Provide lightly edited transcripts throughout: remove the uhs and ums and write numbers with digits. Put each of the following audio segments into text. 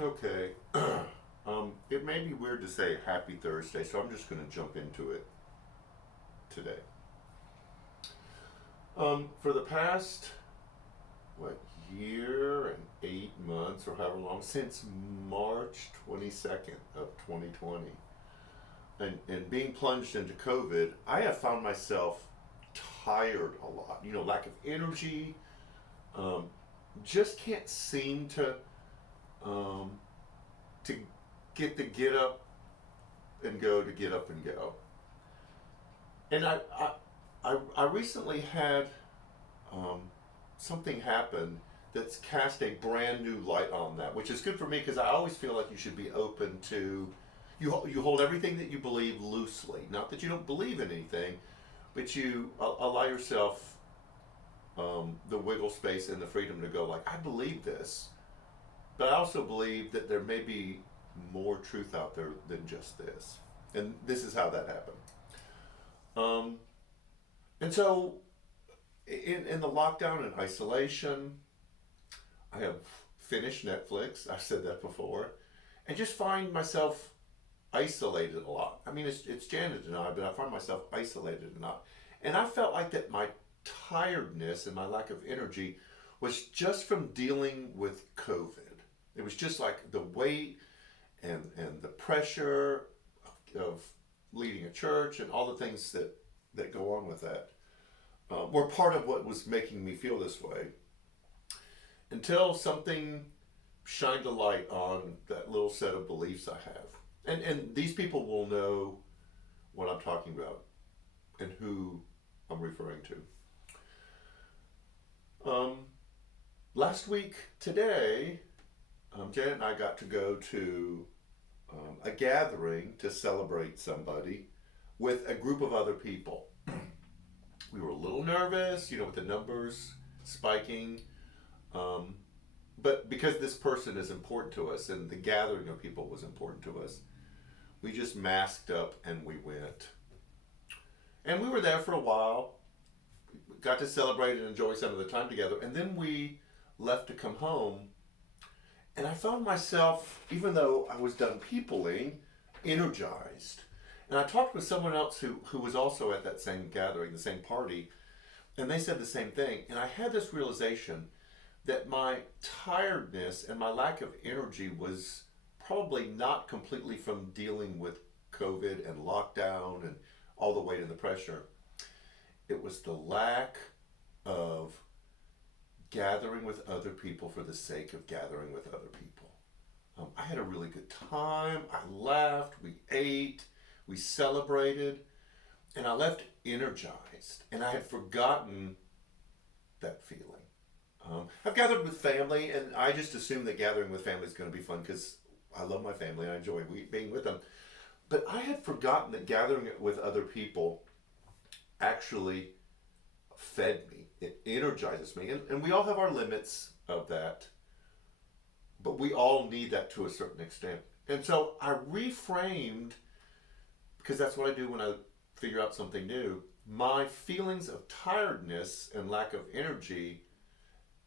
Okay. It may be weird to say happy Thursday, so I'm just going to jump into it today. For the past, what, year and 8 months or however long, since March 22nd of 2020, and being plunged into COVID, I have found myself tired a lot. Lack of energy, um, just can't seem um, to get up and go to get up and go. And I recently had um, something happen that's cast a brand new light on that, which is good for me because I always feel like you should be open to. You hold everything that you believe loosely. Not that you don't believe in anything, but you allow yourself the wiggle space and the freedom to go, like, I believe this, but I also believe that there may be more truth out there than just this. And this is how that happened. Um, and so, in the lockdown and isolation, I have finished Netflix. I've said that before, and just find myself isolated a lot. I mean, it's Janet and I, but I find myself isolated a lot. And I felt like that my tiredness and my lack of energy was just from dealing with COVID. It was just like the weight and the pressure of leading a church and all the things that go on with that were part of what was making me feel this way until something shined a light on that little set of beliefs I have. And these people will know what I'm talking about and who I'm referring to. Last week today, Janet and I got to go to a gathering to celebrate somebody with a group of other people. We were a little nervous, with the numbers spiking. Um, but because this person is important to us and the gathering of people was important to us, we just masked up and we went. And we were there for a while, got to celebrate and enjoy some of the time together. And then we left to come home. And I found myself, even though I was done peopling, energized. And I talked with someone else who was also at that same gathering, the same party, and they said the same thing. And I had this realization that my tiredness and my lack of energy was probably not completely from dealing with COVID and lockdown and all the weight and the pressure. It was the lack of gathering with other people for the sake of gathering with other people. I had a really good time. I laughed, we ate, we celebrated, and I left energized. And I had forgotten that feeling. I've gathered with family, and I just assume that gathering with family is going to be fun because I love my family and I enjoy being with them. But I had forgotten that gathering with other people actually fed me. It energizes me. And we all have our limits of that, but we all need that to a certain extent. And so I reframed, because that's what I do when I figure out something new, my feelings of tiredness and lack of energy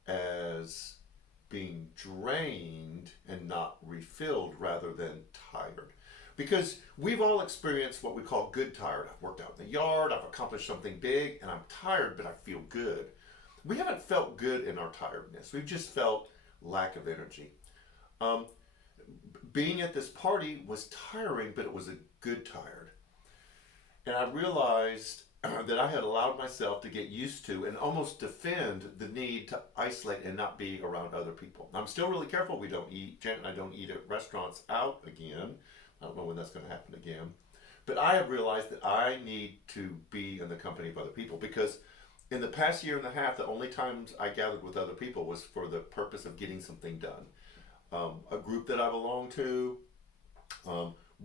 as being drained and not refilled rather than tired. Because we've all experienced what we call good tired. I've worked out in the yard, I've accomplished something big, and I'm tired, but I feel good. We haven't felt good in our tiredness. We've just felt lack of energy. Um, Being at this party was tiring, but it was a good tired. And I realized that I had allowed myself to get used to and almost defend the need to isolate and not be around other people. I'm still really careful we don't eat. Janet and I don't eat at restaurants out again. I don't know when that's going to happen again. But I have realized that I need to be in the company of other people because in the past year and a half, the only times I gathered with other people was for the purpose of getting something done. A group that I belong to,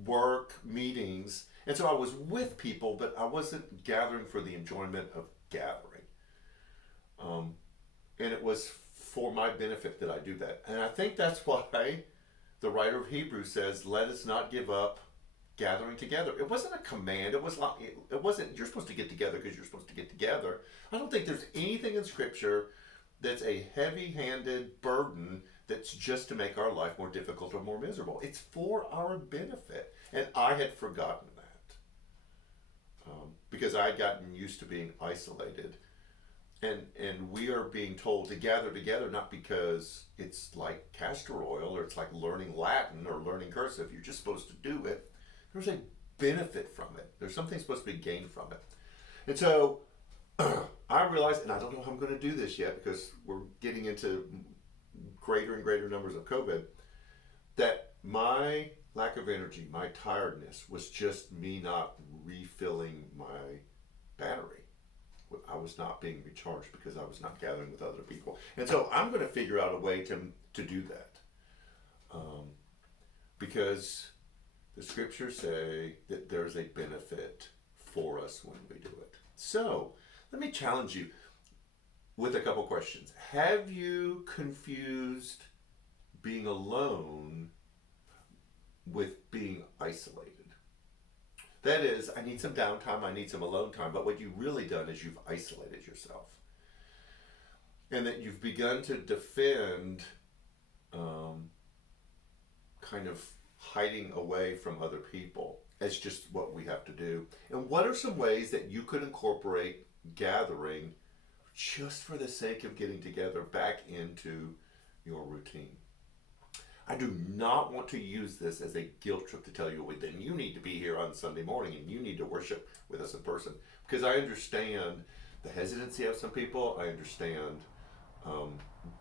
work, meetings. And so I was with people, but I wasn't gathering for the enjoyment of gathering. Um, and it was for my benefit that I do that. And I think that's why the writer of Hebrews says, let us not give up gathering together. It wasn't a command. It wasn't, you're supposed to get together because you're supposed to get together. I don't think there's anything in Scripture that's a heavy-handed burden that's just to make our life more difficult or more miserable. It's for our benefit. And I had forgotten that because I had gotten used to being isolated. And we are being told to gather together not because it's like castor oil or it's like learning Latin or learning cursive. You're just supposed to do it. There's a benefit from it. There's something supposed to be gained from it. And so I realized, and I don't know how I'm going to do this yet because we're getting into greater and greater numbers of COVID, that my lack of energy, my tiredness, was just me not refilling my battery. I was not being recharged because I was not gathering with other people. And so I'm going to figure out a way to do that. Because the scriptures say that there's a benefit for us when we do it. So let me challenge you with a couple questions. Have you confused being alone with being isolated? That is, I need some downtime, I need some alone time, but what you've really done is you've isolated yourself. And that you've begun to defend kind of hiding away from other people. It's just what we have to do. And what are some ways that you could incorporate gathering just for the sake of getting together back into your routine? I do not want to use this as a guilt trip to tell you, well, then you need to be here on Sunday morning and you need to worship with us in person. Because I understand the hesitancy of some people. I understand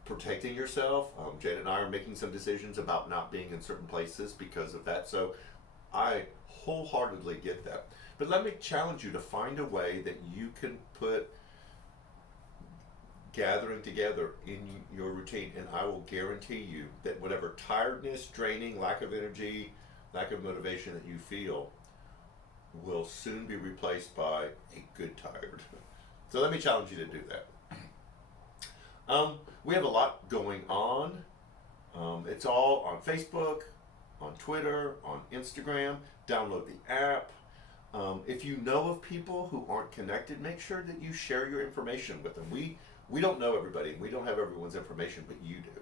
protecting yourself. Janet and I are making some decisions about not being in certain places because of that. So I wholeheartedly get that. But let me challenge you to find a way that you can put gathering together in your routine, and I will guarantee you that whatever tiredness, draining, lack of energy, lack of motivation that you feel will soon be replaced by a good tired. So let me challenge you to do that. We have a lot going on. It's all on Facebook, on Twitter, on Instagram. Download the app. If you know of people who aren't connected, make sure that you share your information with them. We don't know everybody. We don't have everyone's information, but you do.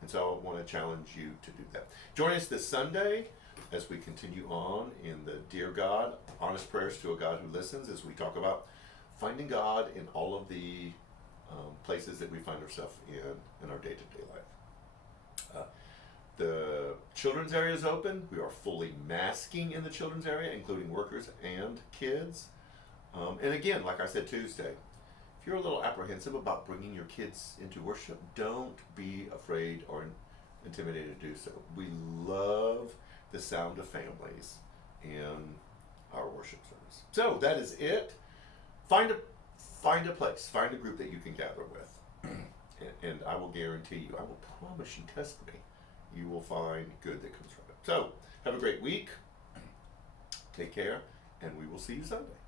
And so I want to challenge you to do that. Join us this Sunday as we continue on in the Dear God, Honest Prayers to a God Who Listens, as we talk about finding God in all of the places that we find ourselves in our day-to-day life. The children's area is open. We are fully masking in the children's area, including workers and kids. And again, like I said Tuesday, if you're a little apprehensive about bringing your kids into worship, don't be afraid or intimidated to do so. We love the sound of families in our worship service. So that is it. Find a place, find a group that you can gather with. And I will guarantee you, I will promise you, test me, you will find good that comes from it. So have a great week. Take care, and we will see you Sunday.